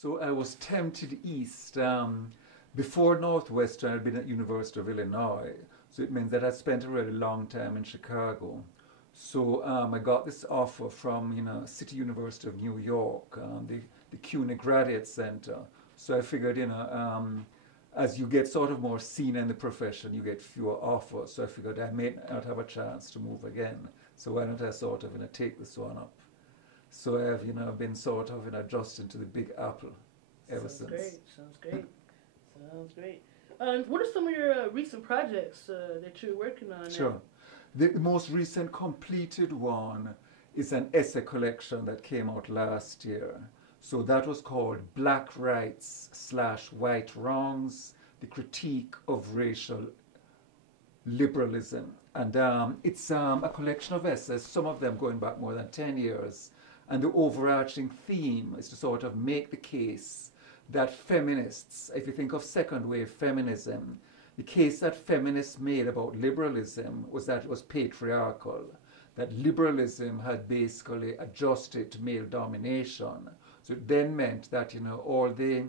So I was tempted east. Before Northwestern, I'd been at University of Illinois. So it meant that I spent a really long time in Chicago. So I got this offer from, City University of New York, the CUNY Graduate Center. So I figured, as you get sort of more senior in the profession, you get fewer offers. So I figured I may not have a chance to move again. So why don't I sort of, take this one up? So I've, been sort of, adjusting to the Big Apple ever since. Sounds great. Sounds great. What are some of your recent projects that you're working on now? Sure. The most recent completed one is an essay collection that came out last year. So that was called Black Rights / White Wrongs, the Critique of Racial Liberalism. And it's a collection of essays, some of them going back more than 10 years. And the overarching theme is to sort of make the case that feminists, if you think of second wave feminism, the case that feminists made about liberalism was that it was patriarchal, that liberalism had basically adjusted to male domination. So it then meant that, all the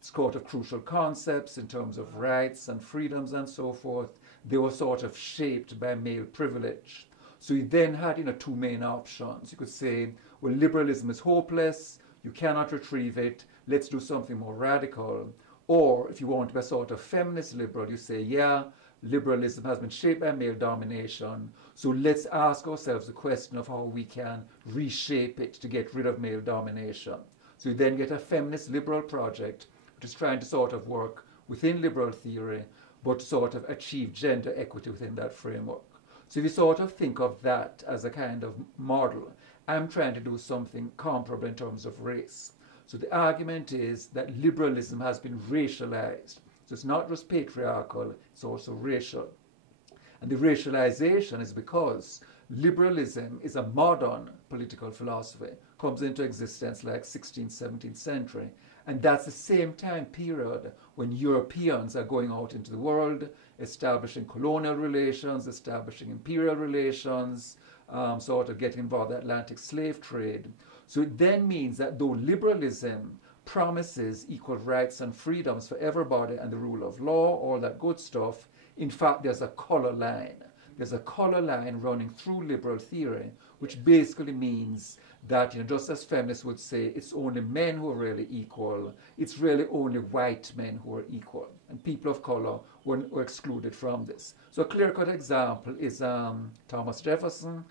sort of crucial concepts in terms of rights and freedoms and so forth, they were sort of shaped by male privilege. So you then had, two main options. You could say, well, liberalism is hopeless, you cannot retrieve it, let's do something more radical. Or if you want to be a sort of feminist liberal, you say, yeah, liberalism has been shaped by male domination, so let's ask ourselves the question of how we can reshape it to get rid of male domination. So you then get a feminist liberal project, which is trying to sort of work within liberal theory, but to sort of achieve gender equity within that framework. So if you sort of think of that as a kind of model, I'm trying to do something comparable in terms of race. So the argument is that liberalism has been racialized. So it's not just patriarchal, it's also racial. And the racialization is because liberalism is a modern political philosophy, comes into existence like 16th, 17th century. And that's the same time period when Europeans are going out into the world, establishing colonial relations, establishing imperial relations, sort of getting involved in the Atlantic slave trade. So it then means that though liberalism promises equal rights and freedoms for everybody and the rule of law, all that good stuff, in fact there's a color line. There's a color line running through liberal theory, which basically means that, just as feminists would say, it's only men who are really equal, it's really only white men who are equal. And people of color were excluded from this. So a clear-cut example is Thomas Jefferson,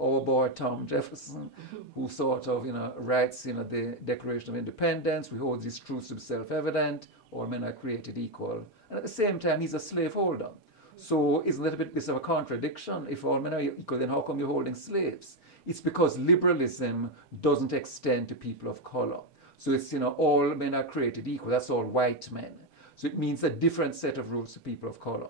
our boy Tom Jefferson, who sort of, writes, the Declaration of Independence. We hold these truths to be self-evident. All men are created equal. And at the same time, he's a slaveholder. So isn't that a bit of a contradiction? If all men are equal, then how come you're holding slaves? It's because liberalism doesn't extend to people of color. So it's, all men are created equal. That's all white men. So it means a different set of rules to people of color.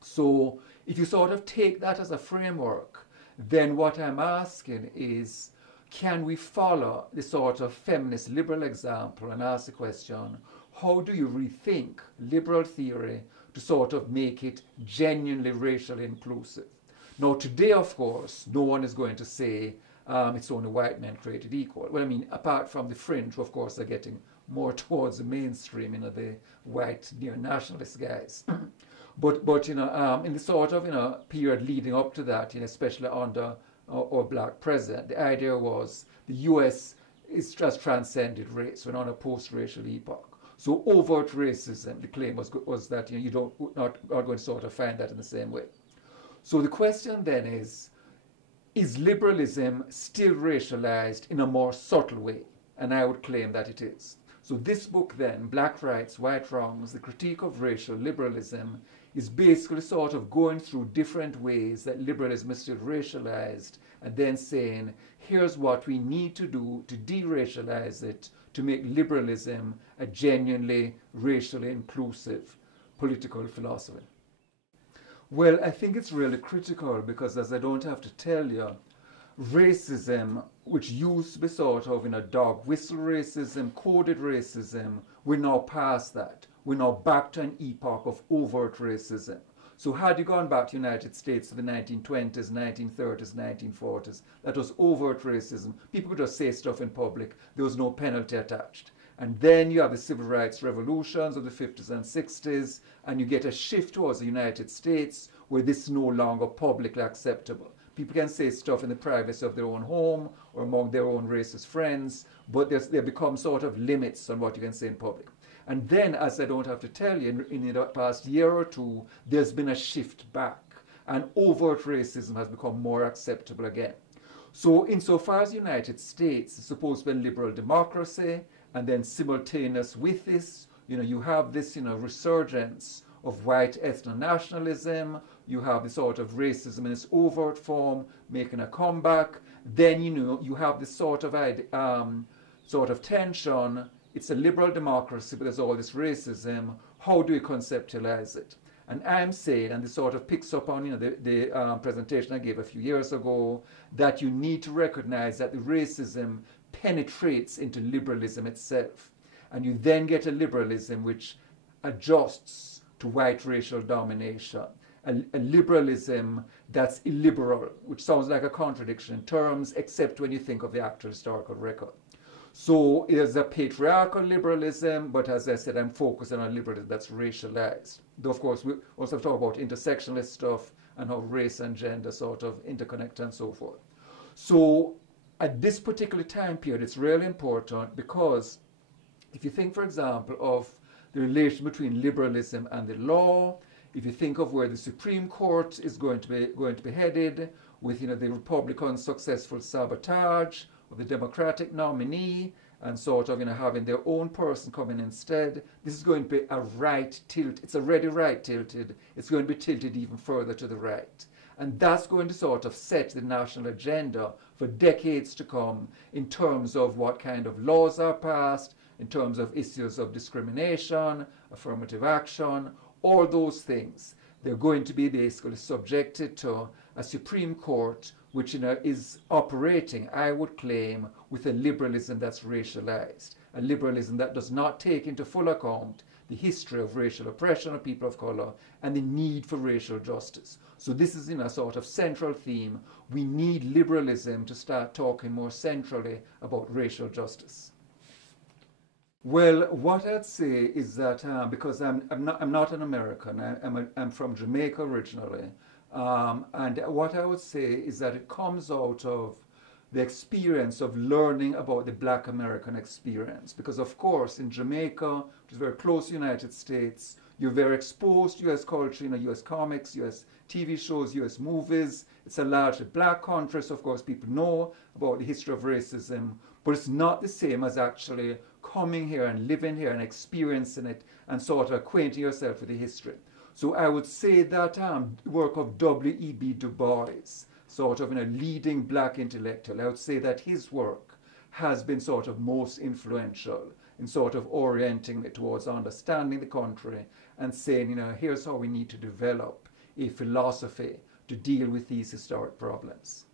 So if you sort of take that as a framework, then what I'm asking is, can we follow the sort of feminist liberal example and ask the question, how do you rethink liberal theory to sort of make it genuinely racially inclusive? Now today, of course, no one is going to say it's only white men created equal. Well, I mean, apart from the fringe, who of course are getting more towards the mainstream, the white neo-nationalist guys. But in the sort of period leading up to that, especially under our black president, the idea was the U.S. is just transcended race. We're not a post-racial epoch. So overt racism, the claim was that you not going to sort of find that in the same way. So the question then is liberalism still racialized in a more subtle way? And I would claim that it is. So this book then, Black Rights, White Wrongs, The Critique of Racial Liberalism, is basically sort of going through different ways that liberalism is still racialized and then saying, here's what we need to do to de-racialize it, to make liberalism a genuinely racially inclusive political philosophy. Well, I think it's really critical because, as I don't have to tell you, racism, which used to be sort of dog whistle racism, coded racism, we're now past that. We're now back to an epoch of overt racism. So had you gone back to the United States to the 1920s, 1930s, 1940s, that was overt racism. People could just say stuff in public. There was no penalty attached. And then you have the civil rights revolutions of the 50s and 60s, and you get a shift towards the United States where this is no longer publicly acceptable. People can say stuff in the privacy of their own home or among their own racist friends, but there become sort of limits on what you can say in public. And then, as I don't have to tell you, in the past year or two, there's been a shift back, and overt racism has become more acceptable again. So insofar as the United States is supposed to be a liberal democracy, and then simultaneous with this, you have this, resurgence of white ethno-nationalism, you have the sort of racism in its overt form making a comeback, then, you have this sort of tension. It's a liberal democracy, but there's all this racism. How do we conceptualize it? And I'm saying, and this sort of picks up on the presentation I gave a few years ago, that you need to recognize that the racism penetrates into liberalism itself. And you then get a liberalism which adjusts to white racial domination. A liberalism that's illiberal, which sounds like a contradiction in terms, except when you think of the actual historical record. So there's a patriarchal liberalism, but as I said, I'm focusing on liberalism that's racialized. Though, of course, we also talk about intersectionalist stuff and how race and gender sort of interconnect and so forth. So at this particular time period, it's really important because if you think, for example, of the relation between liberalism and the law, if you think of where the Supreme Court is going to be headed, with the Republicans' successful sabotage of the Democratic nominee, and sort of having their own person come in instead, this is going to be a right tilt. It's already right tilted. It's going to be tilted even further to the right. And that's going to sort of set the national agenda for decades to come in terms of what kind of laws are passed, in terms of issues of discrimination, affirmative action, all those things. They're going to be basically subjected to a Supreme Court which is operating, I would claim, with a liberalism that's racialized, a liberalism that does not take into full account the history of racial oppression of people of color and the need for racial justice. So this is a sort of central theme. We need liberalism to start talking more centrally about racial justice. Well, what I'd say is that because I'm not an American, I'm from Jamaica originally, and what I would say is that it comes out of the experience of learning about the Black American experience. Because of course, in Jamaica, which is very close to the United States, you're very exposed to U.S. culture, U.S. comics, U.S. TV shows, U.S. movies. It's a largely black country, so of course people know about the history of racism, but it's not the same as actually coming here and living here and experiencing it and sort of acquainting yourself with the history. So I would say that work of W.E.B. Du Bois, sort of leading black intellectual, I would say that his work has been sort of most influential in sort of orienting it towards understanding the country and saying, here's how we need to develop a philosophy to deal with these historic problems.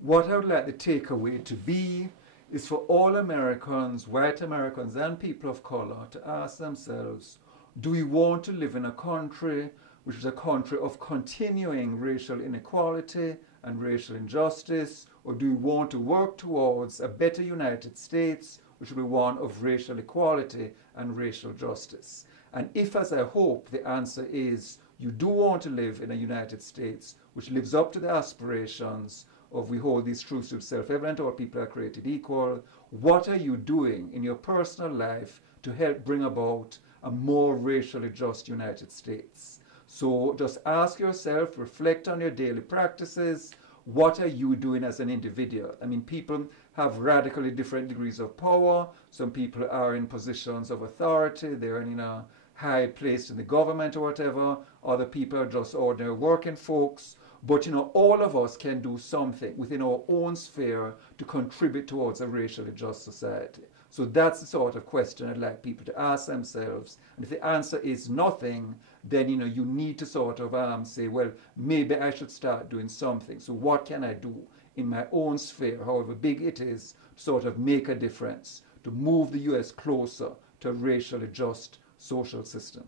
What I would like the takeaway to be is for all Americans, white Americans and people of color, to ask themselves, do we want to live in a country which is a country of continuing racial inequality and racial injustice, or do we want to work towards a better United States which will be one of racial equality and racial justice? And if, as I hope, the answer is you do want to live in a United States which lives up to the aspirations of we hold these truths to be self-evident, all people are created equal, what are you doing in your personal life to help bring about a more racially just United States? So just ask yourself, reflect on your daily practices. What are you doing as an individual? I mean, people have radically different degrees of power. Some people are in positions of authority. They're in a high place in the government or whatever. Other people are just ordinary working folks. But, all of us can do something within our own sphere to contribute towards a racially just society. So that's the sort of question I'd like people to ask themselves. And if the answer is nothing, then, you need to sort of say, well, maybe I should start doing something. So what can I do in my own sphere, however big it is, to sort of make a difference, to move the U.S. closer to a racially just social system?